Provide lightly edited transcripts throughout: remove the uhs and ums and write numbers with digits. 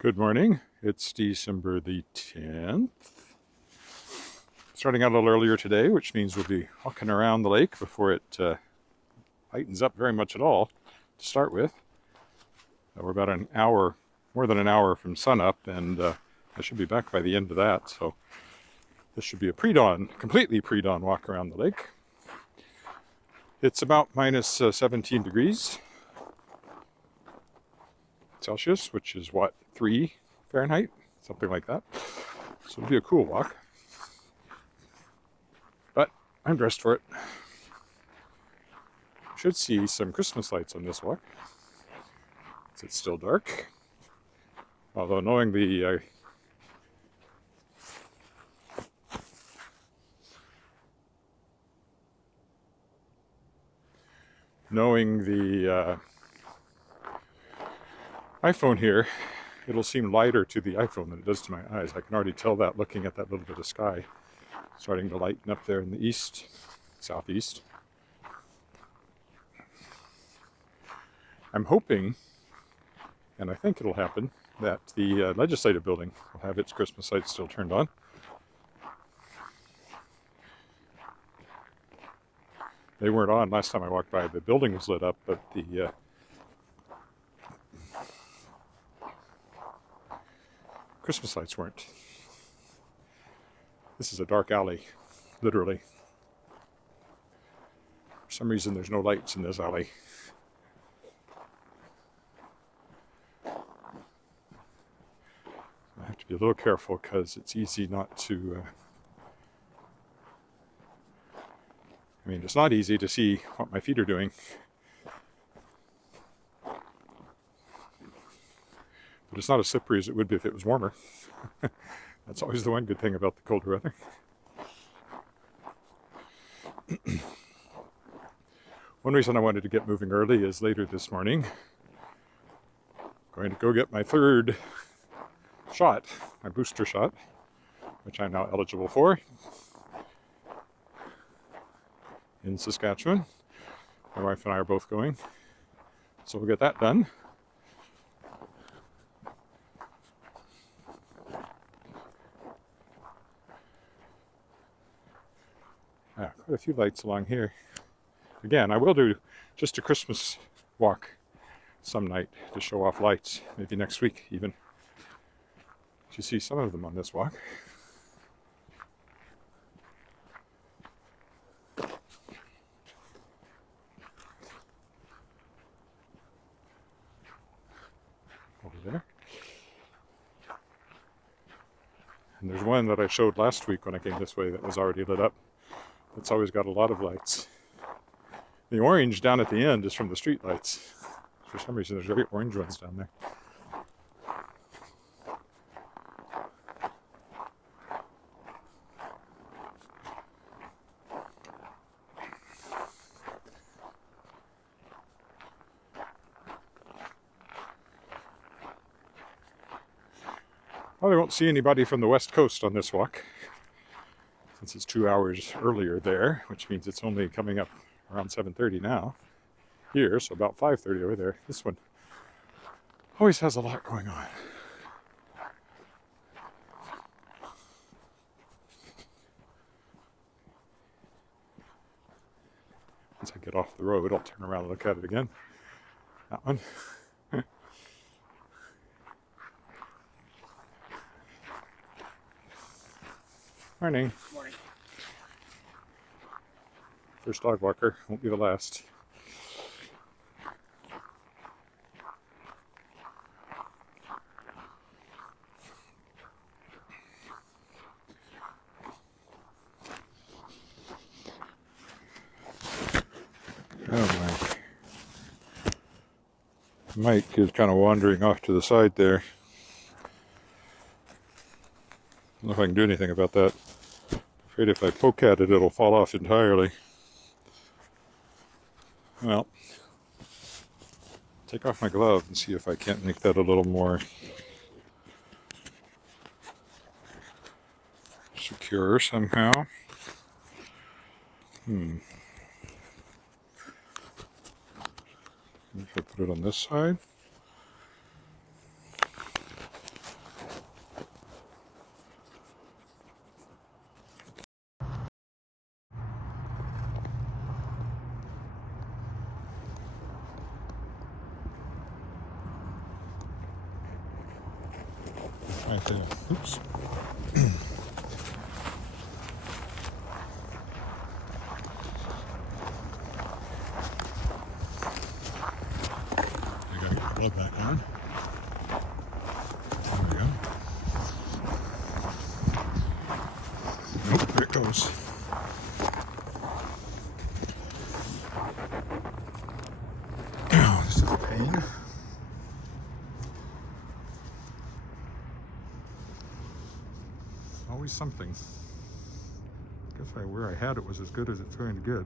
Good morning. It's December the 10th. Starting out a little earlier today, which means we'll be walking around the lake before it lightens up very much at all to start with. We're about an hour, more than an hour from sunup, and I should be back by the end of that. So this should be a pre-dawn, completely pre-dawn walk around the lake. It's about minus 17 degrees Celsius, which is what, 3 Fahrenheit? Something like that. So it'll be a cool walk. But I'm dressed for it. Should see some Christmas lights on this walk. It's still dark. Although knowing the iPhone here, it'll seem lighter to the iPhone than it does to my eyes. I can already tell that looking at that little bit of sky starting to lighten up there in the east, southeast. I'm hoping, and I think it'll happen, that the legislative building will have its Christmas lights still turned on. They weren't on last time I walked by. The building was lit up, but the Christmas lights weren't. This is a dark alley, literally. For some reason, there's no lights in this alley. I have to be a little careful because it's easy not to... I mean, it's not easy to see what my feet are doing. But it's not as slippery as it would be if it was warmer. That's always the one good thing about the colder weather. One reason I wanted to get moving early is later this morning, I'm going to go get my third shot, my booster shot, which I'm now eligible for in Saskatchewan. My wife and I are both going, so we'll get that done. Quite a few lights along here. Again, I will do just a Christmas walk some night to show off lights, maybe next week even. You see some of them on this walk. Over there. And there's one that I showed last week when I came this way that was already lit up. It's always got a lot of lights. The orange down at the end is from the street lights. For some reason, there's very orange ones down there. Well, I won't see anybody from the west coast on this walk, since it's 2 hours earlier there, which means it's only coming up around 7:30 now here, so about 5:30 over there. This one always has a lot going on. Once I get off the road, I'll turn around and look at it again. That one. Morning. Morning. First dog walker, won't be the last. Oh my. Mike is kind of wandering off to the side there. I don't know if I can do anything about that. Afraid if I poke at it, it'll fall off entirely. Well, take off my glove and see if I can't make that a little more secure somehow. If I put it on this side. Right there. Oops. I gotta get the glove back on. There we go. Nope, there it goes. Oh, this is a pain. Always something. Guess where I had it was as good as it's going to get.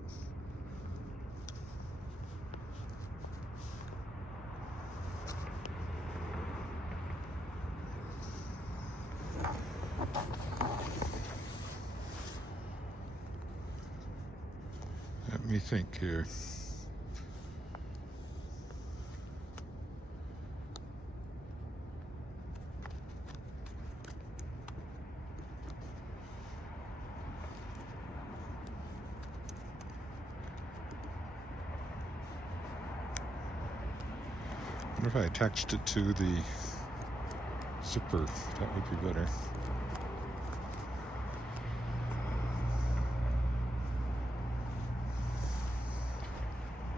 Let me think here. I wonder if I attached it to the zipper, that would be better.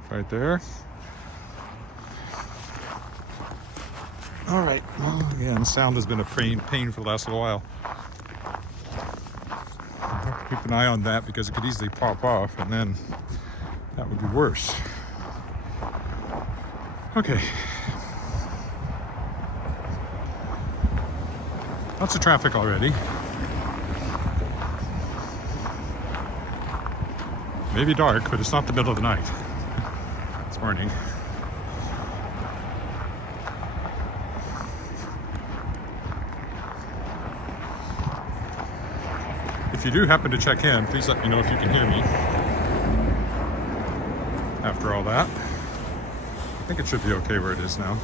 Right there. All right, well, again, sound has been a pain for the last little while. I have to keep an eye on that because it could easily pop off, and then that would be worse. Okay. Lots of traffic already. Maybe dark, but it's not the middle of the night. It's morning. If you do happen to check in, please let me know if you can hear me. After all that, I think it should be okay where it is now.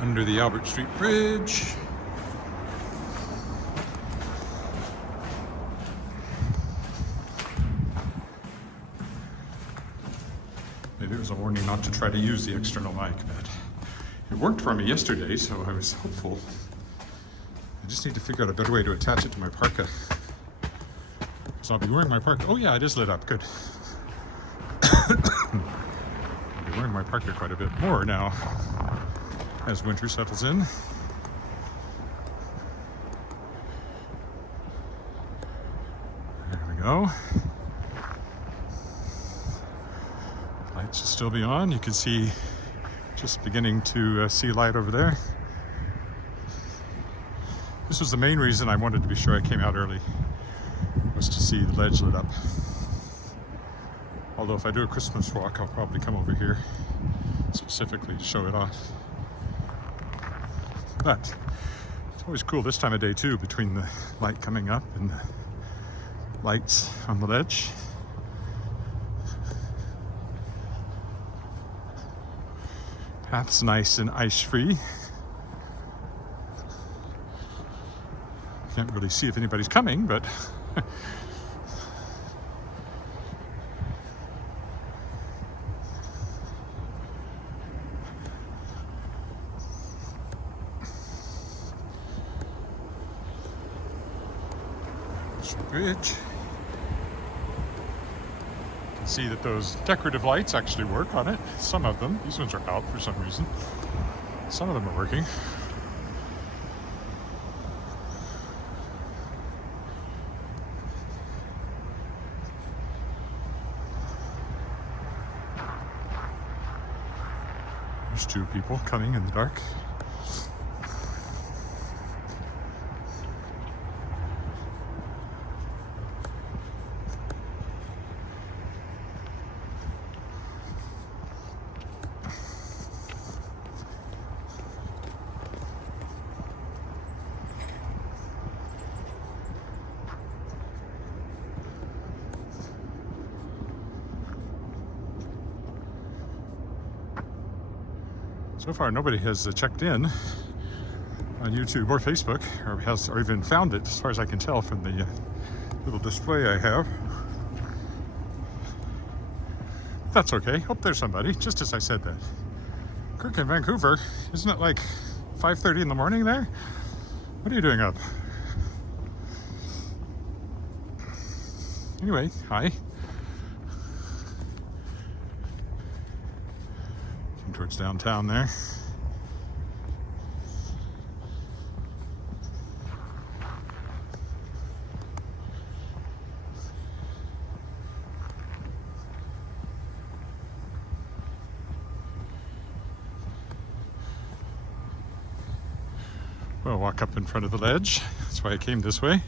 Under the Albert Street Bridge. Maybe it was a warning not to try to use the external mic, but it worked for me yesterday, so I was hopeful. I just need to figure out a better way to attach it to my parka. So I'll be wearing my parka. Oh yeah, it is lit up, good. I'll be wearing my parka quite a bit more now as winter settles in. There we go. Lights should still be on. You can see just beginning to see light over there. This was the main reason I wanted to be sure I came out early, was to see the ledge lit up. Although if I do a Christmas walk, I'll probably come over here specifically to show it off. But it's always cool this time of day too, between the light coming up and the lights on the ledge. Path's nice and ice-free. Can't really see if anybody's coming, but bridge. You can see that those decorative lights actually work on it. Some of them. These ones are out for some reason. Some of them are working. There's two people coming in the dark. So far, nobody has checked in on YouTube or Facebook, or even found it, as far as I can tell from the little display I have. That's okay. Hope there's somebody, just as I said that. Kirk in Vancouver, isn't it like 5:30 in the morning there? What are you doing up? Anyway, hi. Heading towards downtown there. Well, walk up in front of the ledge. That's why I came this way.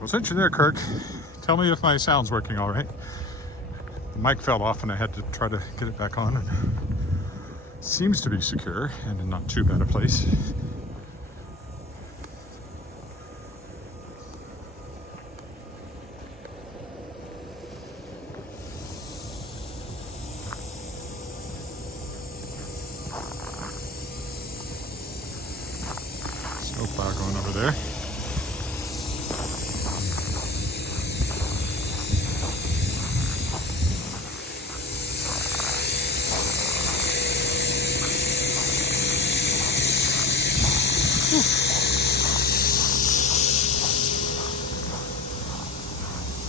Well, since you're there, Kirk, tell me if my sound's working all right. The mic fell off and I had to try to get it back on, and it seems to be secure and in not too bad a place. Snowplow going over there.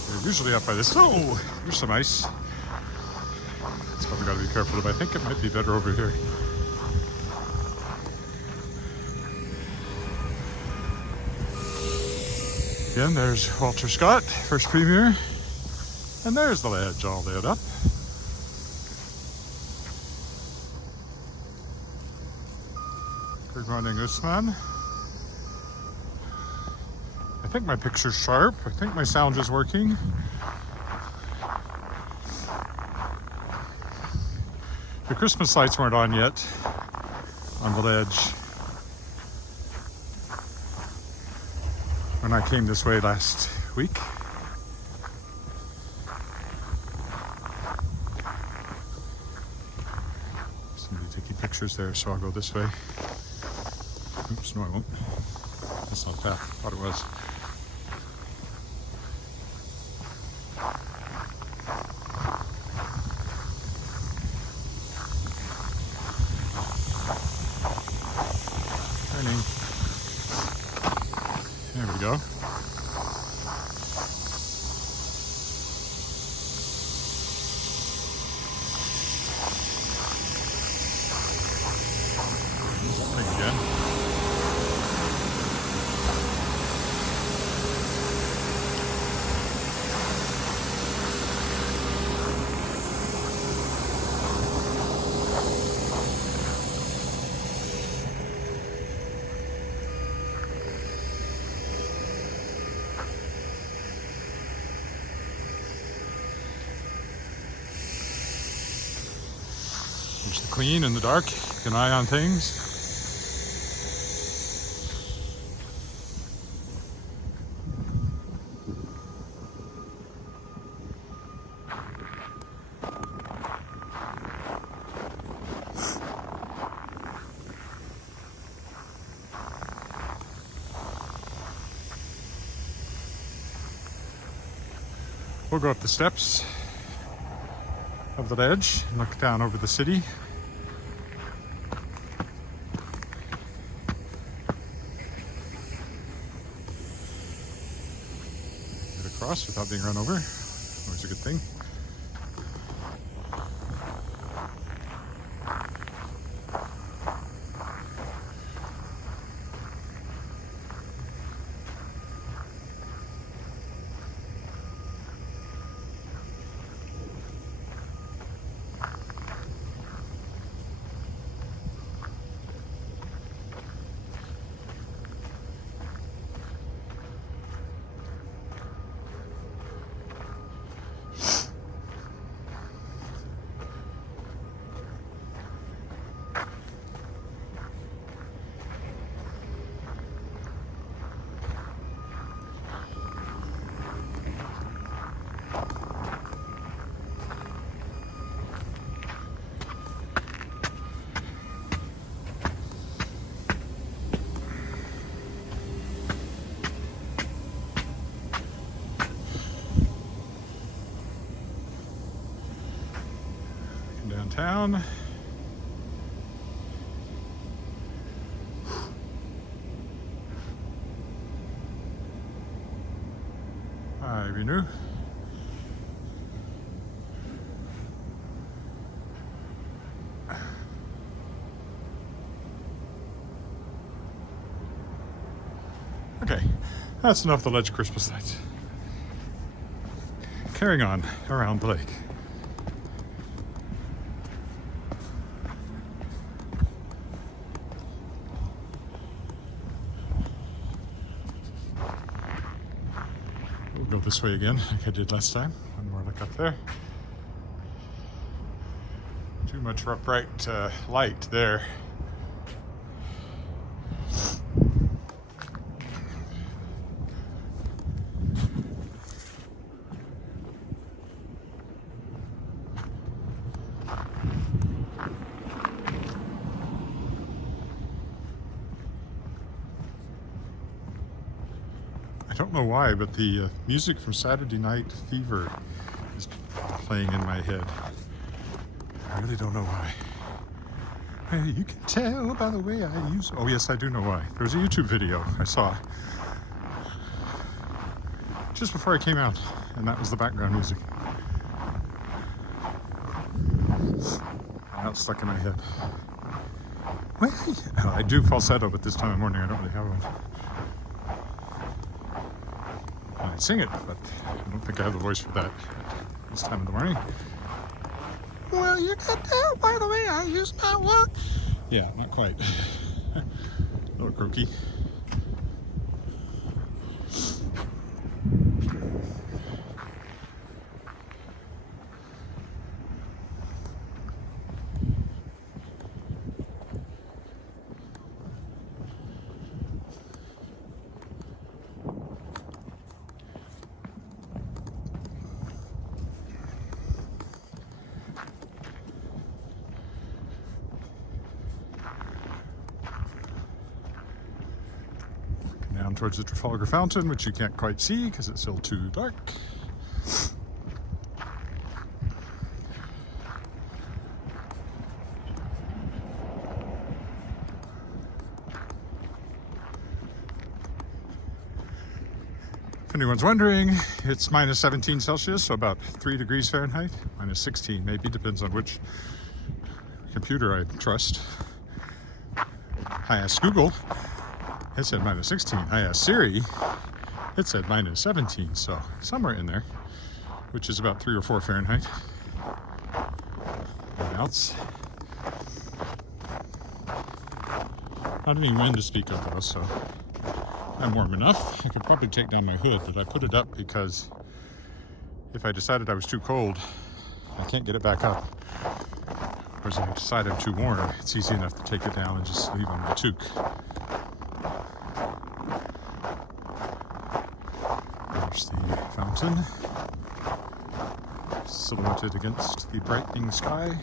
They're usually up by this. Oh, here's some ice. That's probably got to be careful of. I think it might be better over here. Again, there's Walter Scott, first premier, and there's the ledge all lit up. Good morning, Usman. I think my picture's sharp. I think my sound is working. The Christmas lights weren't on yet on the ledge when I came this way last week. Somebody taking pictures there, so I'll go this way. Oops, no I won't. That's not the path. I thought it was. Turning. There we go. Thing again. There's the Queen in the dark, keep an eye on things. We'll go up the steps of the ledge and look down over the city. Get across without being run over. Always a good thing. downtown. Hi, Renu. Okay, that's enough of the ledge Christmas lights. Carrying on around the lake. We'll go this way again, like I did last time. One more look up there. Too much upright light there. I don't know why, but the music from Saturday Night Fever is playing in my head. I really don't know why. Hey, you can tell by the way I use... Oh, yes, I do know why. There was a YouTube video I saw just before I came out, and that was the background music. Now it's stuck in my head. Wait, I do falsetto, but this time of morning I don't really have one. I sing it, but I don't think I have the voice for that this time of the morning. Well, you can tell by the way I use my walk. Yeah, not quite. A little croaky. Down towards the Trafalgar Fountain, which you can't quite see because it's still too dark. If anyone's wondering, it's minus 17 Celsius, so about 3 degrees Fahrenheit. Minus 16, maybe, depends on which computer I trust. I asked Google. It said minus 16. I asked Siri, it said minus 17, so somewhere in there, which is about 3 or 4 Fahrenheit. Else. Not any wind to speak of though, so I'm warm enough. I could probably take down my hood, but I put it up because if I decided I was too cold, I can't get it back up. Whereas if I decide I'm too warm, it's easy enough to take it down and just leave on my toque. There's the fountain, silhouetted against the brightening sky.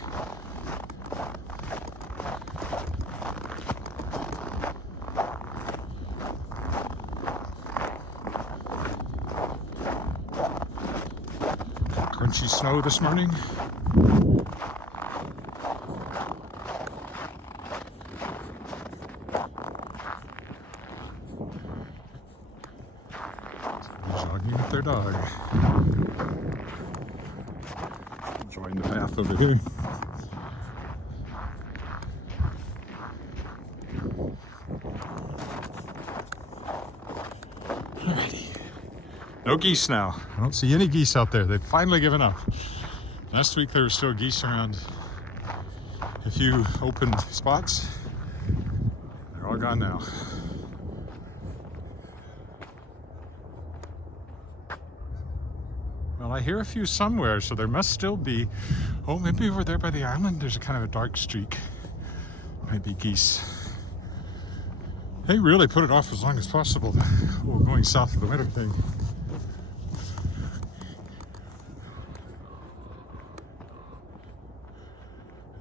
Crunchy snow this morning. Jogging with their dog. Join the path over here. Alrighty. No geese now. I don't see any geese out there. They've finally given up. Last week there were still geese around a few open spots. They're all gone now. Well, I hear a few somewhere, so there must still be. Oh, maybe over there by the island there's a kind of a dark streak. Might be geese. They really put it off as long as possible, the whole going south for the winter thing.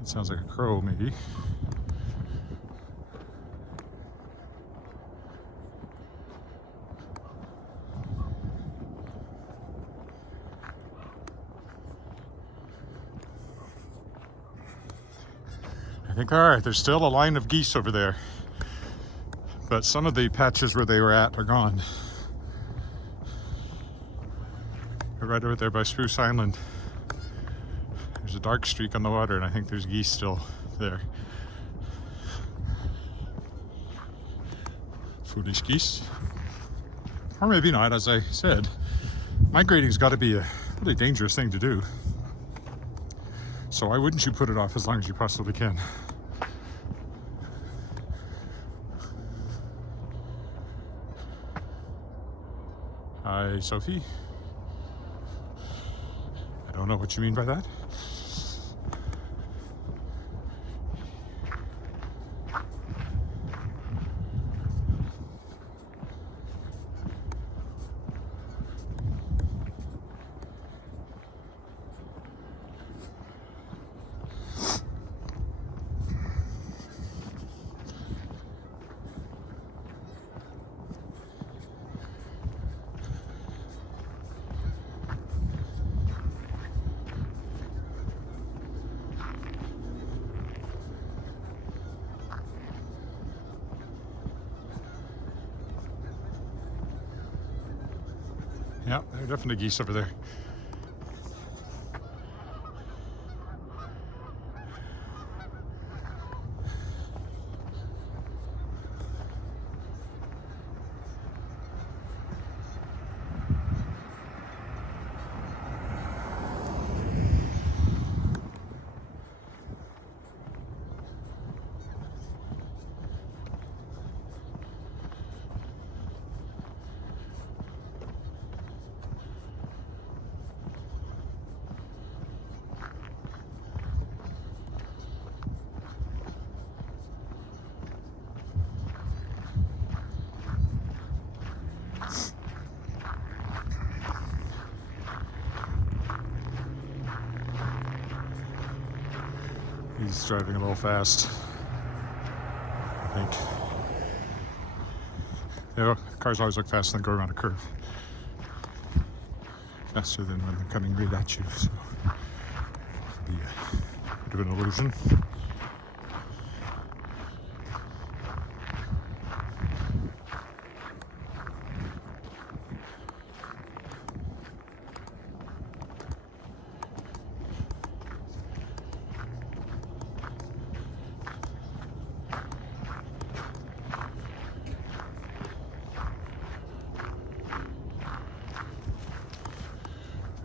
It sounds like a crow, maybe. I think there are. There's still a line of geese over there. But some of the patches where they were at are gone. They're right over there by Spruce Island. There's a dark streak on the water, and I think there's geese still there. Foolish geese. Or maybe not, as I said. Migrating's got to be a really dangerous thing to do. So why wouldn't you put it off as long as you possibly can? Hi, Sophie. I don't know what you mean by that. Yeah, there are definitely geese over there. He's driving a little fast, I think. You know, cars always look fast and then go around a curve. Faster than when they're coming right at you, so it'll be a bit of an illusion.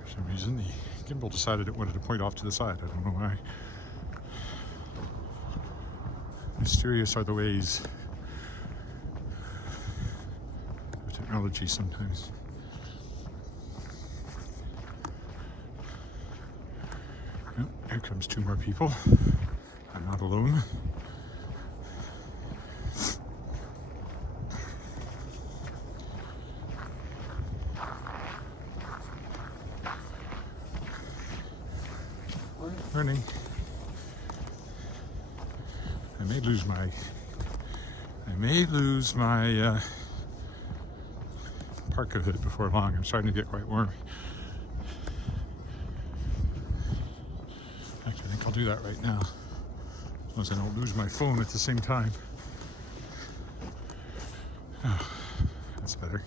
For some reason, the gimbal decided it wanted to point off to the side. I don't know why. Mysterious are the ways of technology sometimes. Oh, here comes two more people. I'm not alone. Morning. I may lose my parka hood before long. I'm starting to get quite warm. Actually, I think I'll do that right now, as long as I don't lose my phone at the same time. Oh, that's better.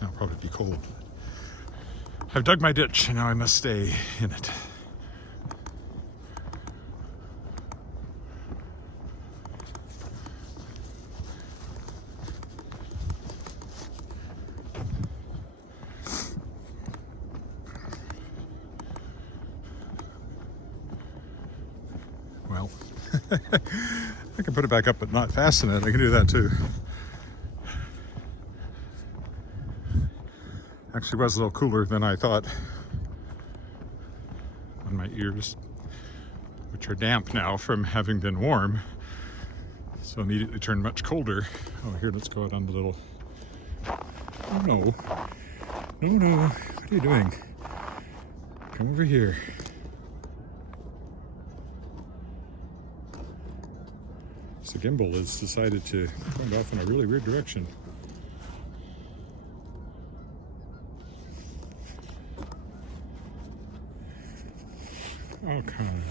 I'll probably be cold. I've dug my ditch, and now I must stay in it. Well, I can put it back up but not fasten it. I can do that too. Actually was a little cooler than I thought on my ears, which are damp now from having been warm. So immediately turned much colder. Oh, here, let's go out on the little... Oh, no. No. What are you doing? Come over here. The gimbal has decided to point off in a really weird direction. Oh, come on.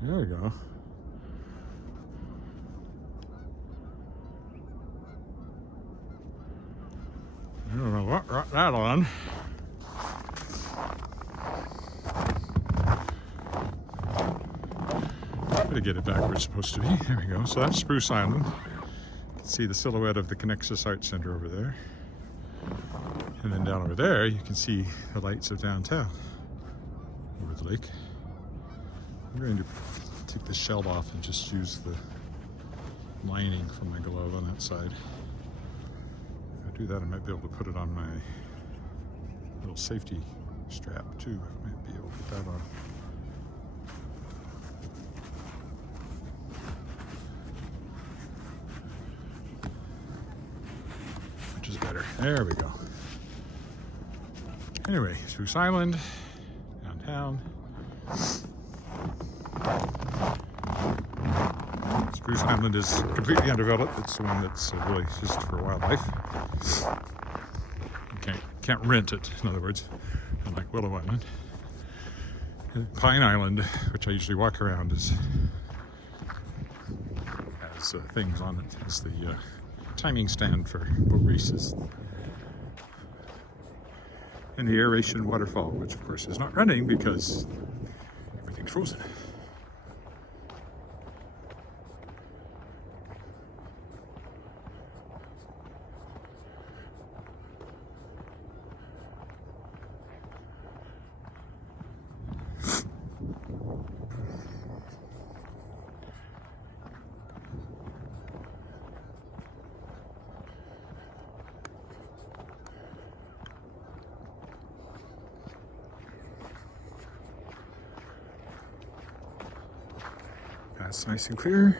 There we go. I don't know what brought that on. Gotta get it back where it's supposed to be. There we go. So that's Spruce Island. You can see the silhouette of the Connexus Art Center over there. And then down over there, you can see the lights of downtown over the lake. I'm going to take this shell off and just use the lining from my glove on that side. If I do that, I might be able to put it on my little safety strap too. I might be able to put that on. Which is better. There we go. Anyway, Spruce Island, downtown. Spruce Island is completely undeveloped. It's the one that's really just for wildlife. You can't rent it, in other words, unlike Willow Island. And Pine Island, which I usually walk around, has things on it. It's the timing stand for boat races. And the aeration waterfall, which of course is not running because everything's frozen. That's nice and clear.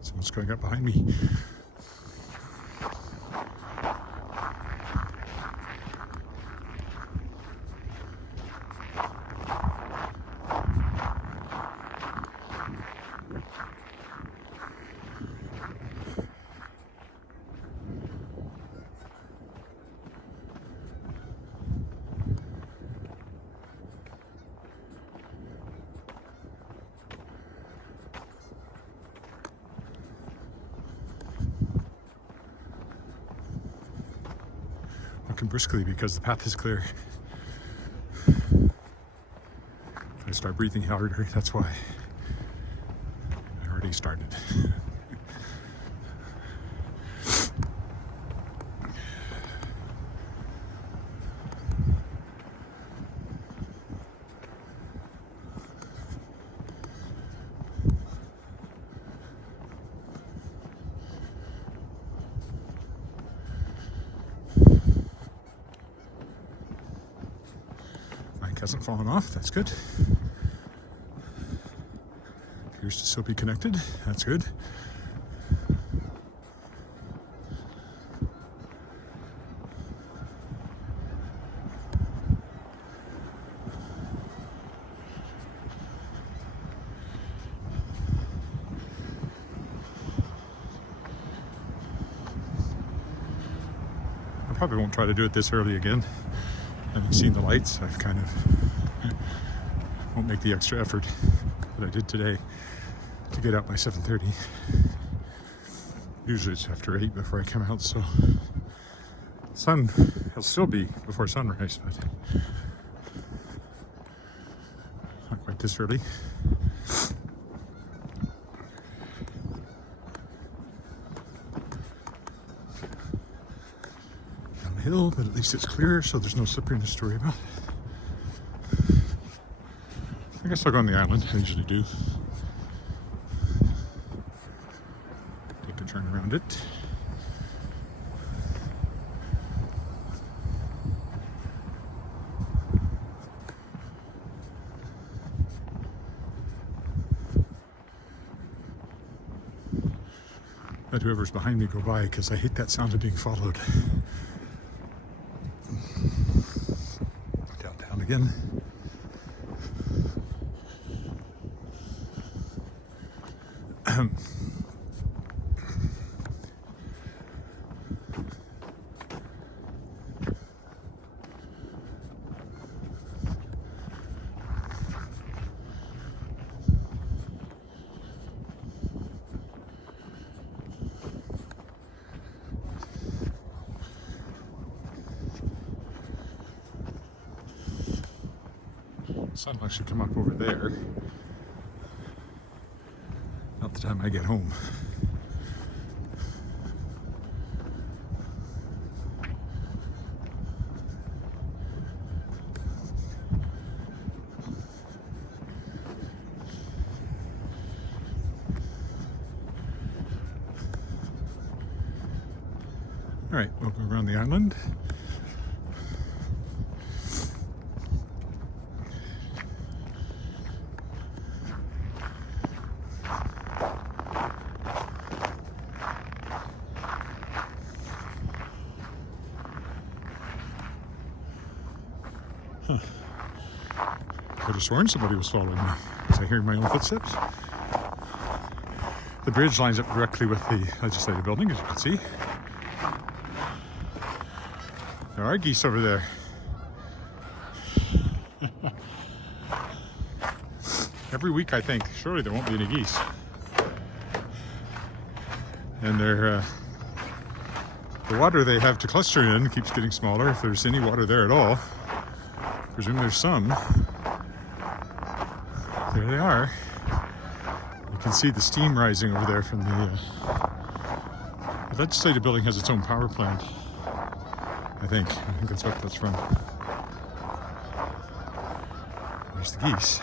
Someone's going up behind me. Walking briskly because the path is clear. If I start breathing harder, that's why. I already started. Hasn't fallen off, that's good. Appears to still be connected, that's good. I probably won't try to do it this early again. Having seen the lights, I've kind of won't make the extra effort that I did today to get out by 7:30. Usually it's after 8 before I come out, so sun will still be before sunrise, but not quite this early. Hill, but at least it's clear, so there's no slipperiness to worry about. I guess I'll go on the island. I usually do. around it. Let whoever's behind me go by, because I hate that sound of being followed. Downtown again. Sunlight should come up over there. Not the time I get home. All right, we'll go around the island. Could have sworn somebody was following me as I hear my own footsteps. The bridge lines up directly with the legislative building, as you can see. There are geese over there. Every week I think, surely there won't be any geese. And they're, the water they have to cluster in keeps getting smaller, if there's any water there at all. I presume there's some. There they are. You can see the steam rising over there from the legislative building has its own power plant. I think that's what that's from. There's the geese.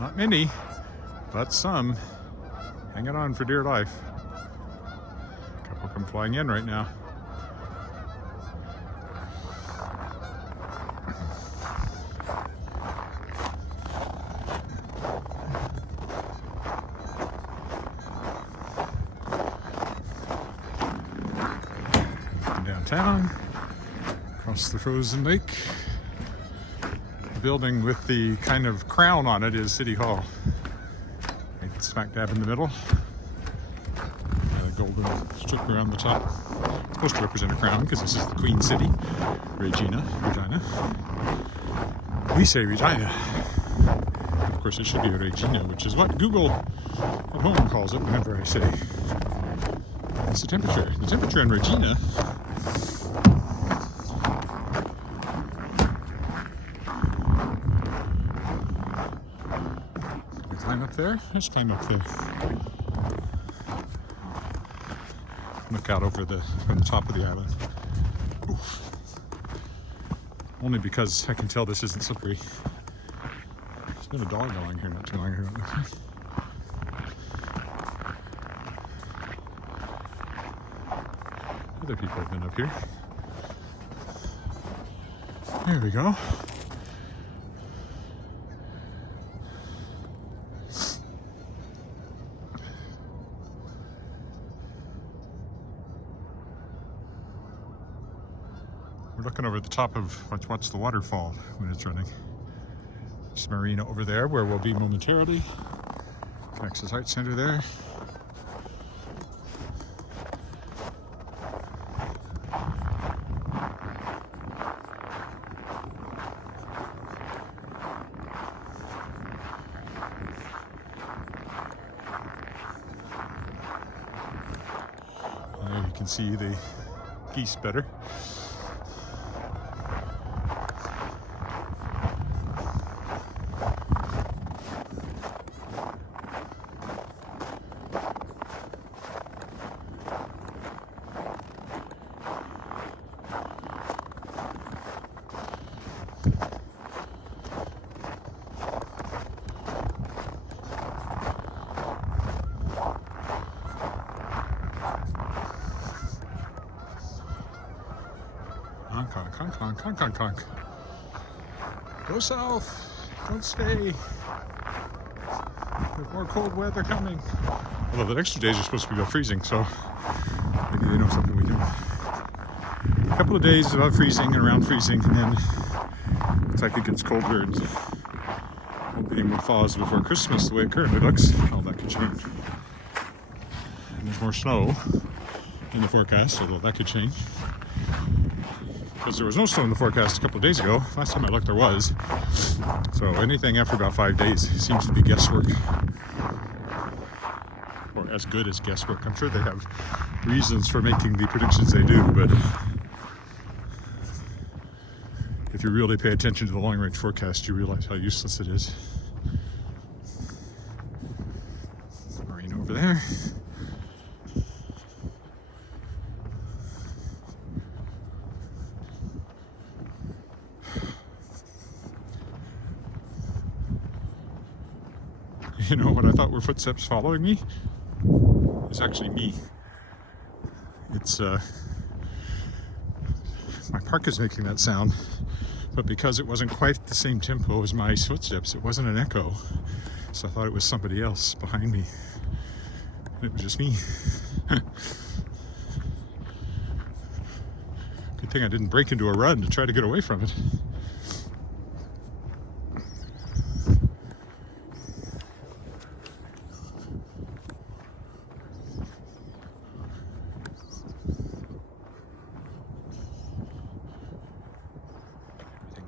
Not many, but some. Hanging on for dear life. A couple come flying in right now. Downtown, across the frozen lake. The building with the kind of crown on it is City Hall. Right smack dab in the middle. A golden strip around the top. It's supposed to represent a crown because this is the Queen City, Regina. We say Regina. Of course, it should be Regina, which is what Google at home calls it whenever I say. What's the temperature? The temperature in Regina. Climb up there? Let's climb up there. Look out over from the top of the island. Oof. Only because I can tell this isn't slippery. There's been a dog along here not too long ago. Other people have been up here. There we go. We're looking over the top of what's the waterfall when it's running. There's Marina over there where we'll be momentarily. Texas Arts Center there. There you can see the geese better. Conk, conk, conk, conk, conk. Go south. Don't stay. There's more cold weather coming. Although the next 2 days are supposed to be about freezing, so maybe they know something we don't. A couple of days about freezing and around freezing, and then it's like it gets colder and hoping more thaws before Christmas the way it currently looks. All that could change. And there's more snow in the forecast, although that could change. Because there was no snow in the forecast a couple of days ago. Last time I looked there was. So anything after about 5 days seems to be guesswork. Or as good as guesswork. I'm sure they have reasons for making the predictions they do, but if you really pay attention to the long-range forecast, you realize how useless it is. Marina over there. You know, what I thought were footsteps following me is actually me. It's, my park is making that sound, but because it wasn't quite the same tempo as my footsteps, it wasn't an echo. So I thought it was somebody else behind me. And it was just me. Good thing I didn't break into a run to try to get away from it.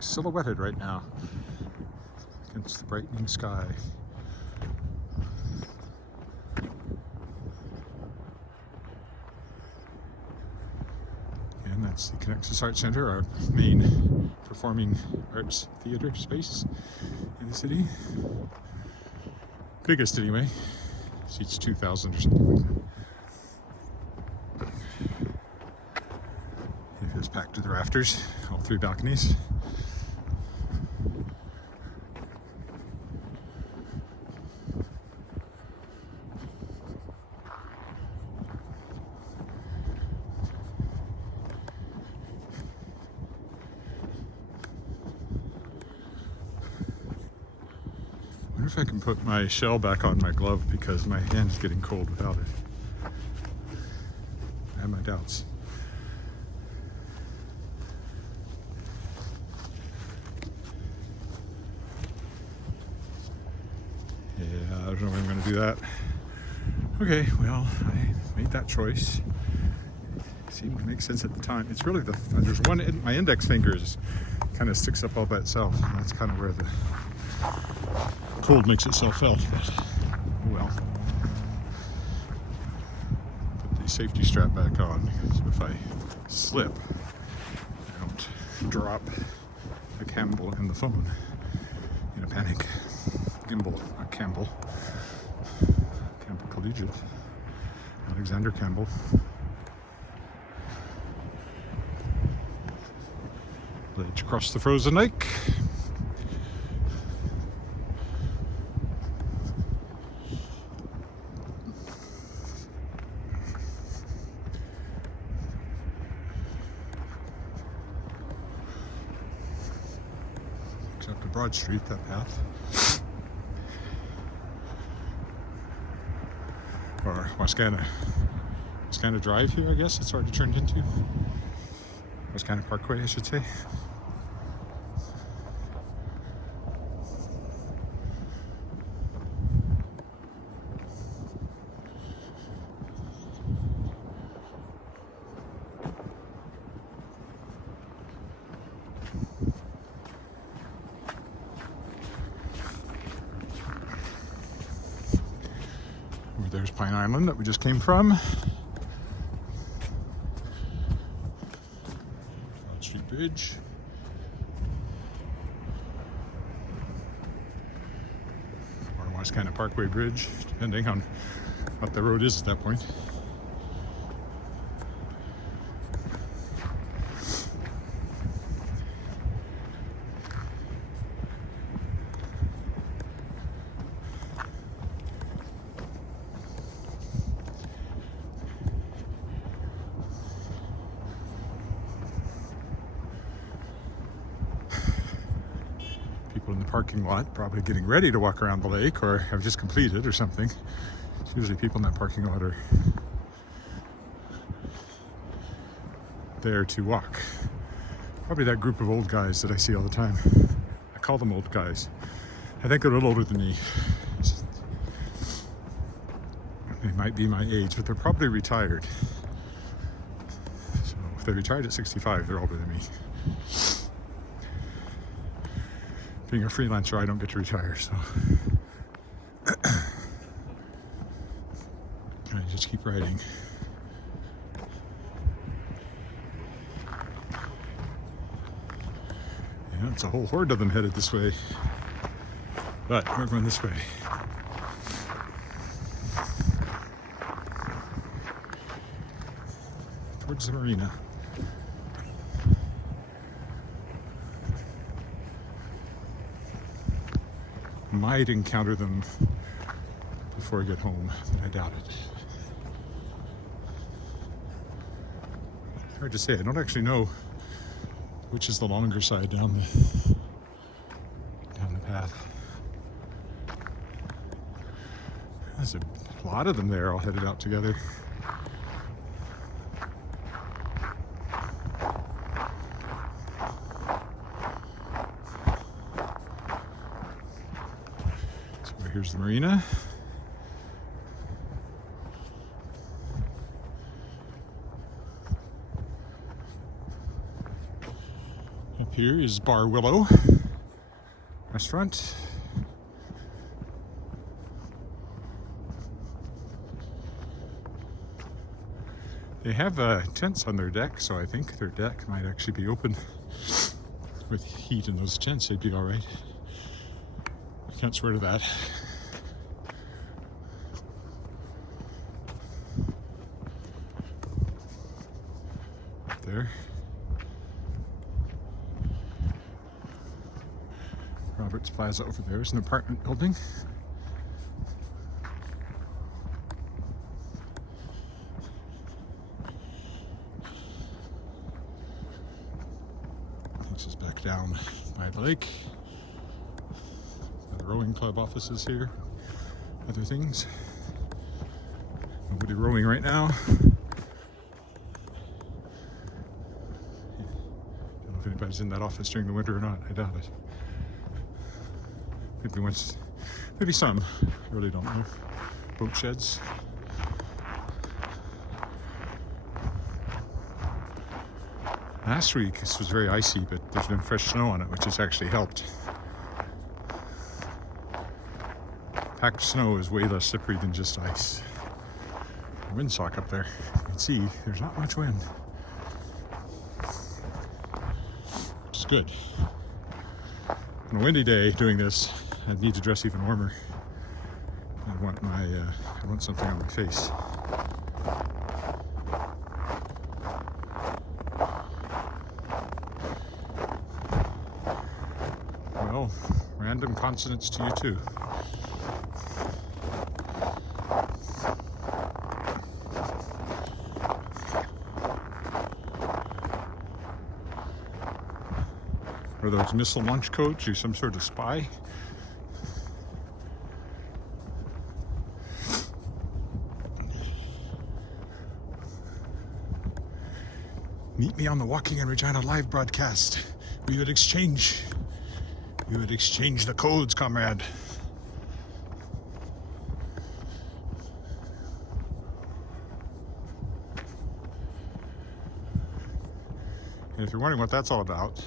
Silhouetted right now against the brightening sky. And that's the Connexus Art Center, our main performing arts theater space in the city. Biggest anyway, seats 2,000 or something. It is packed to the rafters, all 3 balconies. I wonder if I can put my shell back on my glove because my hand is getting cold without it. I have my doubts. Yeah, I don't know if I'm going to do that. Okay, well, I made that choice. It seemed to make sense at the time. It's really there's one, my index finger kind of sticks up all by itself. And that's kind of where the cold makes itself felt, but oh well. Put the safety strap back on, because if I slip, I don't drop the Campbell and the phone in a panic. Gimbal, not Campbell. Campbell Collegiate. Alexander Campbell. Ledge across the frozen lake. Up to Broad Street, that path. Or Wascana Drive here, I guess it's already turned into. Wascana Parkway, I should say. There's Pine Island that we just came from. Broad Street Bridge. Or Wascana Parkway Bridge, depending on what the road is at that point. parking lot, probably getting ready to walk around the lake or have just completed or something. It's usually people in that parking lot are there to walk. Probably that group of old guys that I see all the time. I call them old guys. I think they're a little older than me. They might be my age, but they're probably retired. So if they retired at 65, they're older than me. Being a freelancer, I don't get to retire, so I just keep writing. Yeah, it's a whole horde of them headed this way, but we're going this way. Towards the marina. Might encounter them before I get home, but I doubt it. Hard to say. I don't actually know which is the longer side down the path. There's a lot of them there all headed out together. Here's the marina. Up here is Bar Willow restaurant. They have tents on their deck, so I think their deck might actually be open. With heat in those tents, they'd be all right. I can't swear to that. There. Roberts Plaza over there is an apartment building. This is back down by the lake. The rowing club offices here. Other things. Nobody rowing right now. If anybody's in that office during the winter or not, I doubt it. Maybe once, maybe some, I really don't know. Boat sheds. Last week this was very icy, but there's been fresh snow on it, which has actually helped. Packed snow is way less slippery than just ice. Windsock up there. You can see there's not much wind. Good. On a windy day doing this, I'd need to dress even warmer. I want something on my face. Well, random consonants to you too. Are those missile launch codes? You some sort of spy? Meet me on the Walking in Regina live broadcast. We would exchange the codes, comrade. And if you're wondering what that's all about,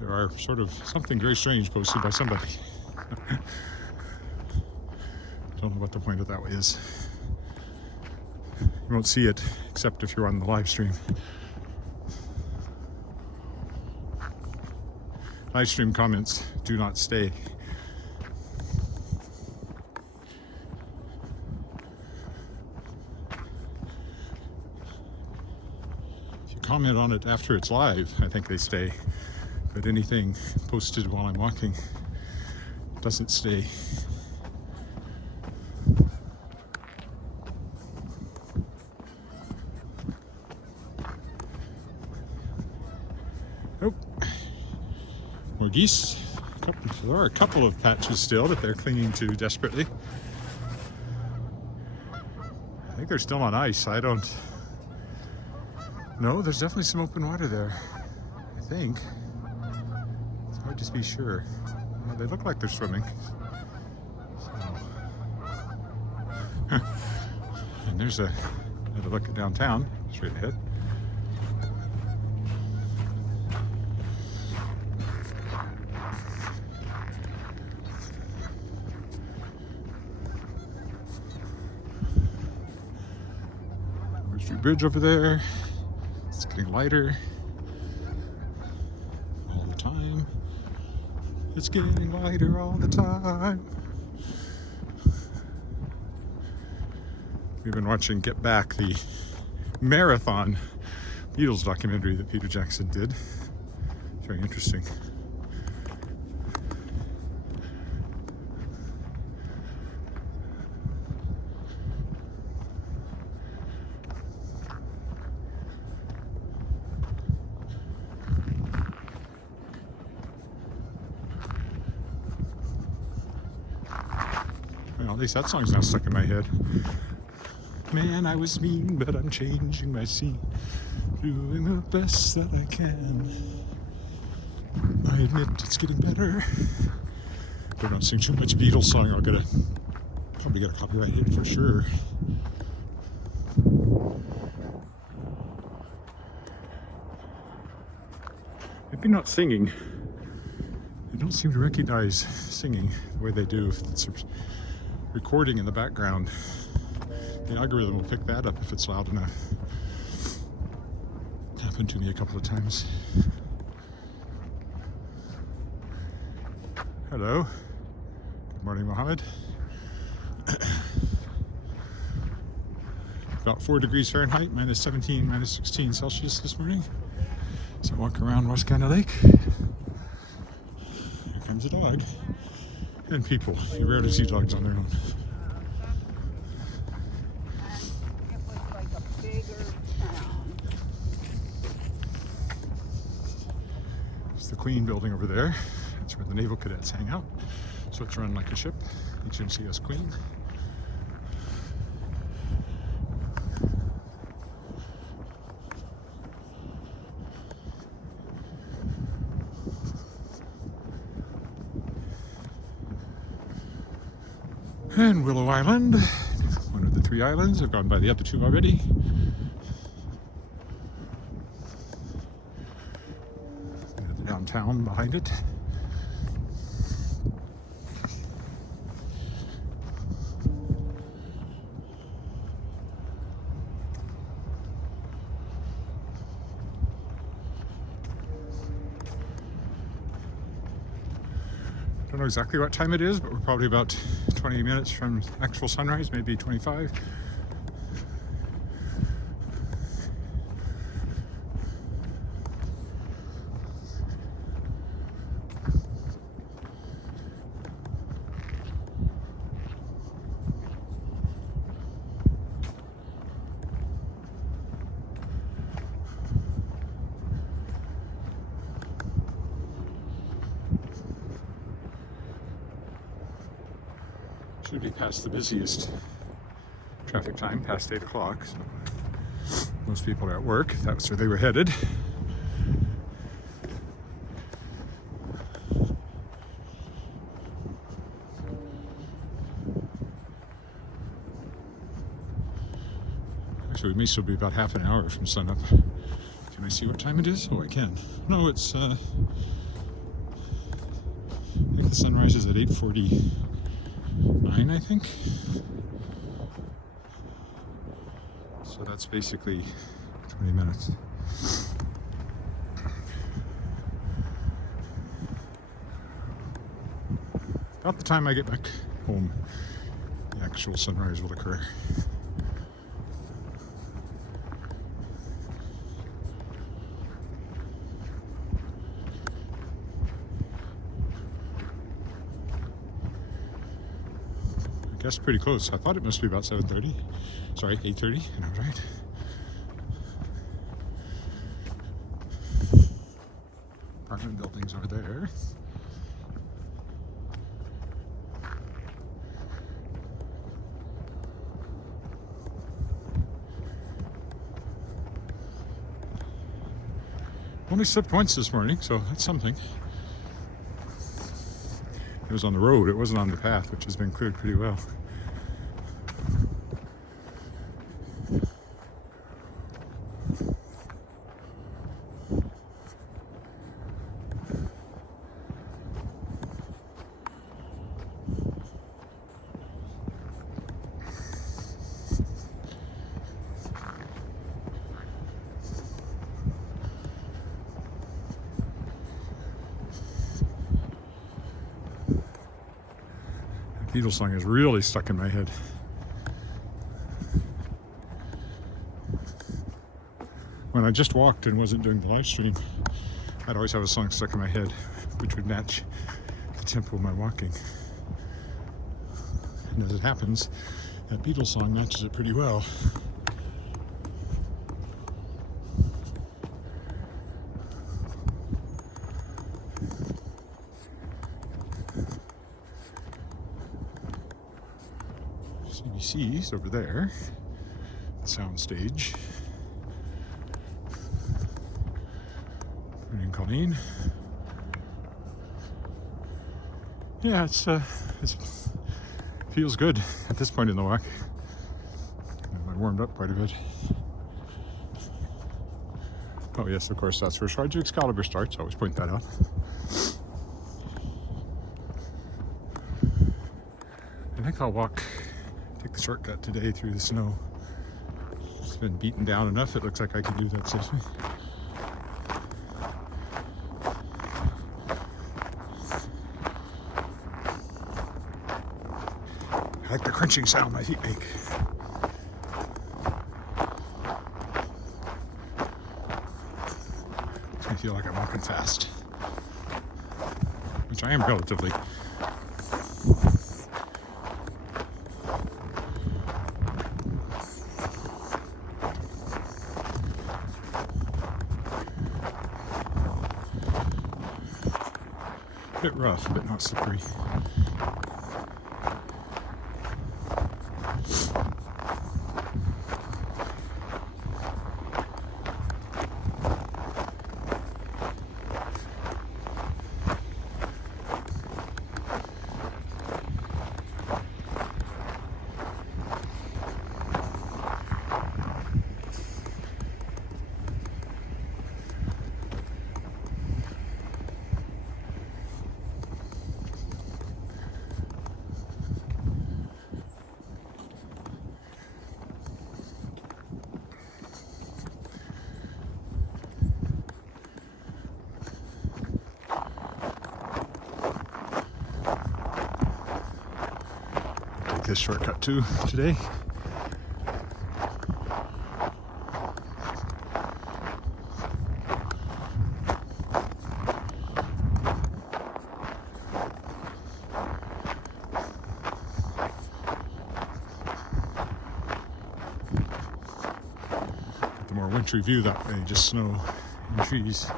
there are sort of something very strange posted by somebody. Don't know what the point of that is. You won't see it except if you're on the live stream. Live stream comments do not stay. If you comment on it after it's live, I think they stay. But anything posted while I'm walking doesn't stay. Oh, more geese. There are a couple of patches still that they're clinging to desperately. I think they're still on ice. I don't... No, there's definitely some open water there, I think. It's hard to be sure. Well, they look like they're swimming. So. And there's another look at downtown, straight ahead. Bridge over there. It's getting lighter all the time. It's getting lighter all the time. We've been watching Get Back, the marathon Beatles documentary that Peter Jackson did. Very interesting. Well, at least that song's now stuck in my head. Man, I was mean, but I'm changing my scene, doing the best that I can. I admit it's getting better. But don't sing too much Beatles song, I'll probably get a copyright hit for sure. Maybe not singing. I don't seem to recognize singing the way they do. If it's recording in the background, the algorithm will pick that up if it's loud enough. Happened to me a couple of times. Hello. Good morning, Mohammed. About 4 degrees Fahrenheit, minus 17, minus 16 Celsius this morning. So I walk around Wascana Lake. Here comes a dog. And people. You rarely see dogs on their own. It's the Queen building over there. That's where the naval cadets hang out. So it's run like a ship. HMCS Queen. And Willow Island, one of the 3 islands. I've gone by the other 2 already. The downtown behind it. I don't know exactly what time it is, but we're probably about 20 minutes from actual sunrise, maybe 25. Should be past the busiest traffic time, past 8 o'clock. So most people are at work, if that's where they were headed. Actually, we may still be about half an hour from sunup. Can I see what time it is? Oh, I can. No, it's I think the sunrise is at 8:49, I think. So that's basically 20 minutes. About the time I get back home, the actual sunrise will occur. Guess pretty close. I thought it must be about 7:30. Sorry, 8:30, and I was right. apartment buildings over there. Only slipped once this morning, so that's something. It was on the road, it wasn't on the path, which has been cleared pretty well. Beatles song is really stuck in my head. When I just walked and wasn't doing the live stream, I'd always have a song stuck in my head which would match the tempo of my walking. And as it happens, that Beatles song matches it pretty well. CBC's over there, the sound stage. And Colleen. Yeah, it feels good at this point in the walk. I warmed up quite a bit. Oh yes, of course, that's where Charge Excalibur starts. I always point that out. I think I'll take the shortcut today through the snow. It's been beaten down enough, it looks like I can do that safely. I like the crunching sound my feet make. Makes me feel like I'm walking fast, which I am relatively. A bit rough, but not slippery. This shortcut too today. The more wintry view that way, just snow and trees.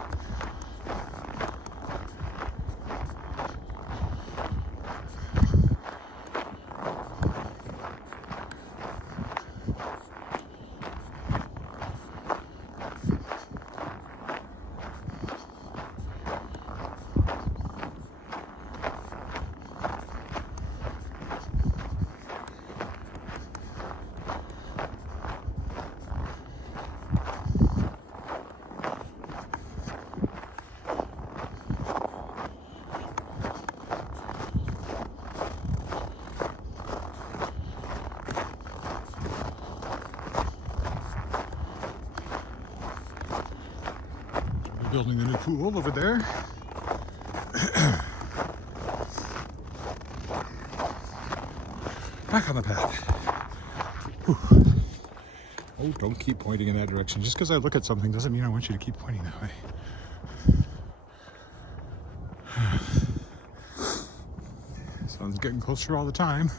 Building the new pool over there. Back on the path. Whew. Oh, don't keep pointing in that direction. Just because I look at something doesn't mean I want you to keep pointing that way. Sun's getting closer all the time.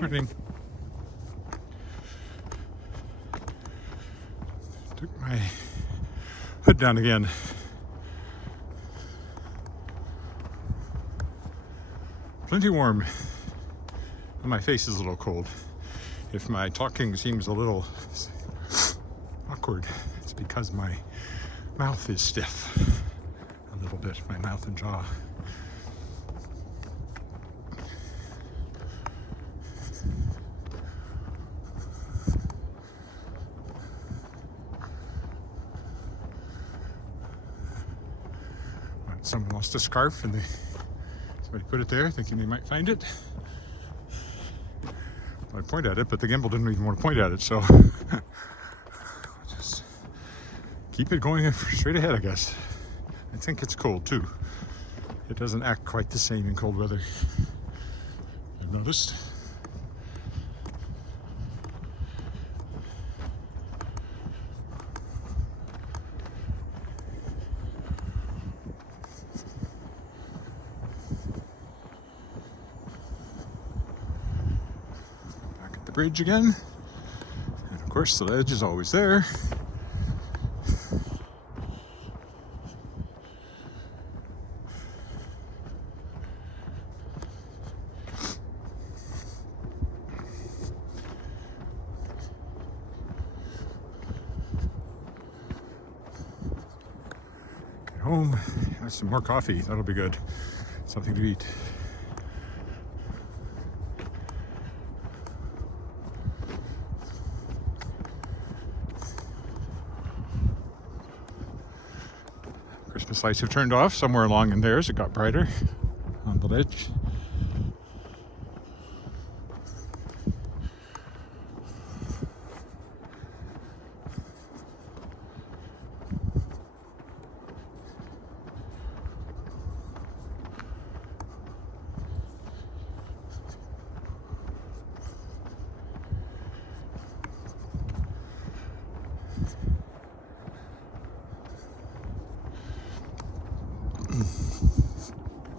Morning. Took my hood down again. Plenty warm. And my face is a little cold. If my talking seems a little awkward, it's because my mouth is stiff. A little bit, my mouth and jaw. Someone lost a scarf and somebody put it there thinking they might find it. I point at it, but the gimbal didn't even want to point at it, so just keep it going straight ahead, I guess. I think it's cold too. It doesn't act quite the same in cold weather, I've noticed. Bridge again, and of course the ledge is always there. Get home, have some more coffee, that'll be good, something to eat. Christmas lights have turned off somewhere along in there as it got brighter on the ledge.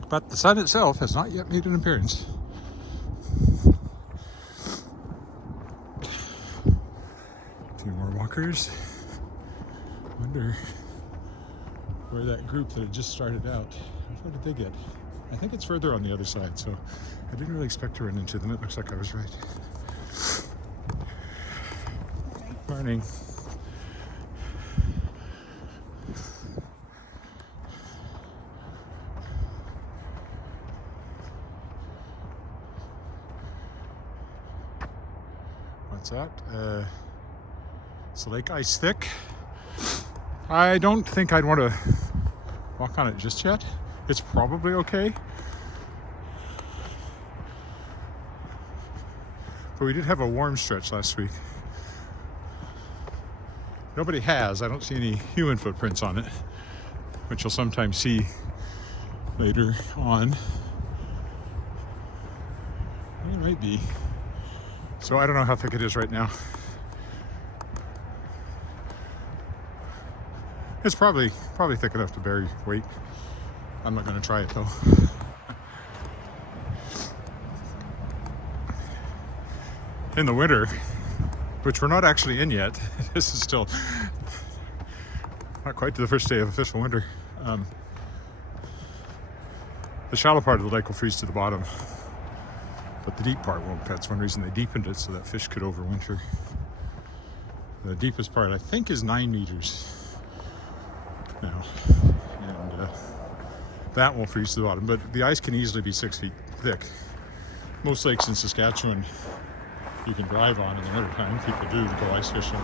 But the sun itself has not yet made an appearance. A few more walkers. Wonder where that group that had just started out, how did they get? I think it's further on the other side, so I didn't really expect to run into them. It looks like I was right. Morning. What's that? Is the lake ice thick? I don't think I'd want to walk on it just yet. It's probably okay. But we did have a warm stretch last week. Nobody has. I don't see any human footprints on it, which you'll sometimes see later on. It might be. So I don't know how thick it is right now. It's probably thick enough to bear weight. I'm not going to try it though. In the winter, which we're not actually in yet, this is still not quite to the first day of official winter. The shallow part of the lake will freeze to the bottom, but the deep part won't. That's one reason they deepened it, so that fish could overwinter. The deepest part, I think, is 9 meters now, and that won't freeze to the bottom, but the ice can easily be 6 feet thick. Most lakes in Saskatchewan you can drive on in the wintertime. People do go ice fishing.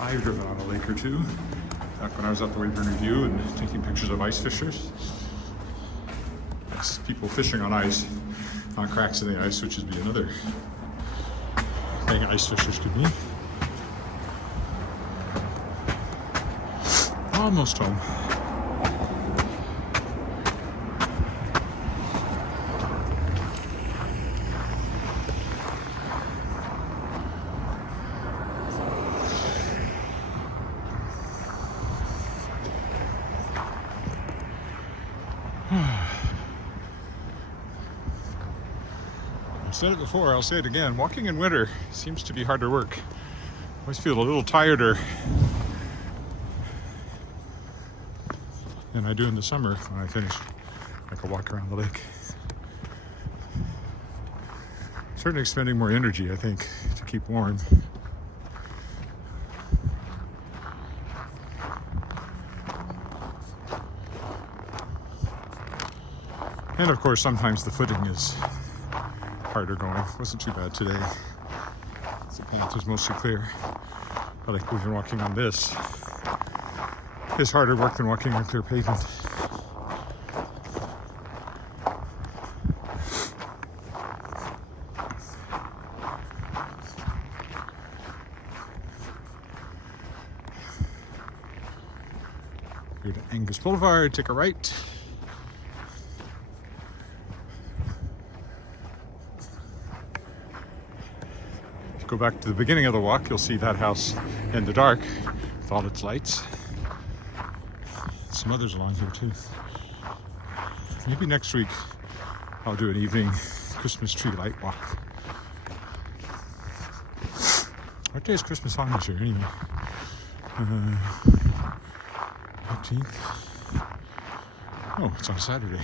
I've driven on a lake or two back when I was up the Weyburn Review and taking pictures of ice fishers. That's people fishing on ice, not cracks in the ice, which would be another thing ice fishers could be. Almost home. I've said it before, I'll say it again. Walking in winter seems to be harder work. I always feel a little tireder than I do in the summer when I finish like a walk around the lake. Certainly expending more energy, I think, to keep warm. And of course, sometimes the footing is harder going. It wasn't too bad today. The path was mostly clear. But like we've been walking on this, it's harder work than walking on clear pavement. Go to Angus Boulevard, take a right. Go back to the beginning of the walk, you'll see that house in the dark with all its lights. Some others along here too. Maybe next week I'll do an evening Christmas tree light walk. What day is Christmas on this year anyway? 18th? Oh, it's on Saturday.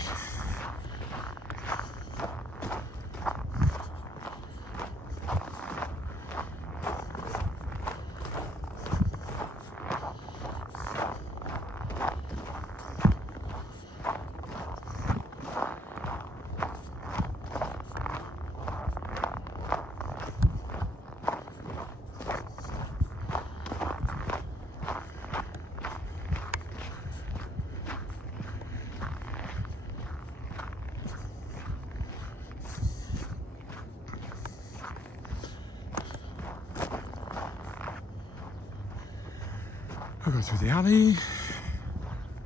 I'll go through the alley,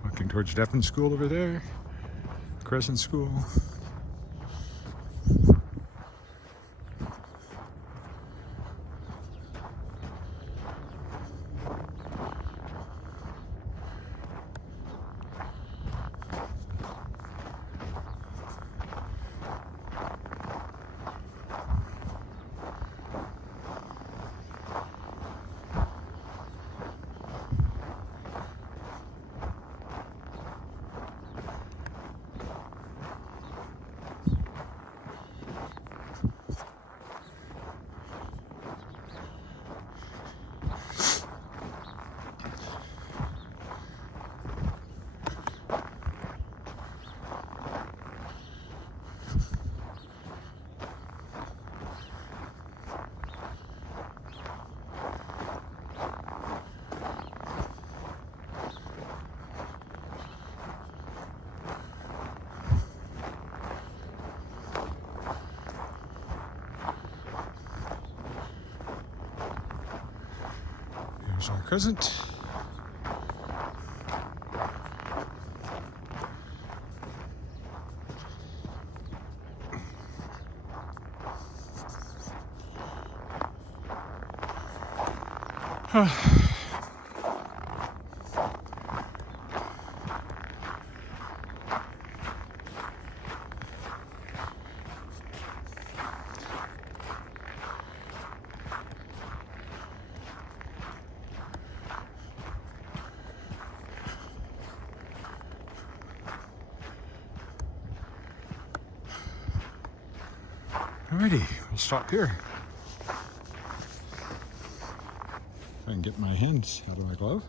walking towards Devon School over there, Crescent School. Here's our crescent. Alrighty, we'll stop here. If I can get my hands out of my glove.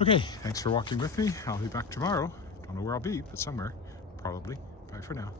Okay, thanks for walking with me. I'll be back tomorrow. Don't know where I'll be, but somewhere, probably. Bye for now.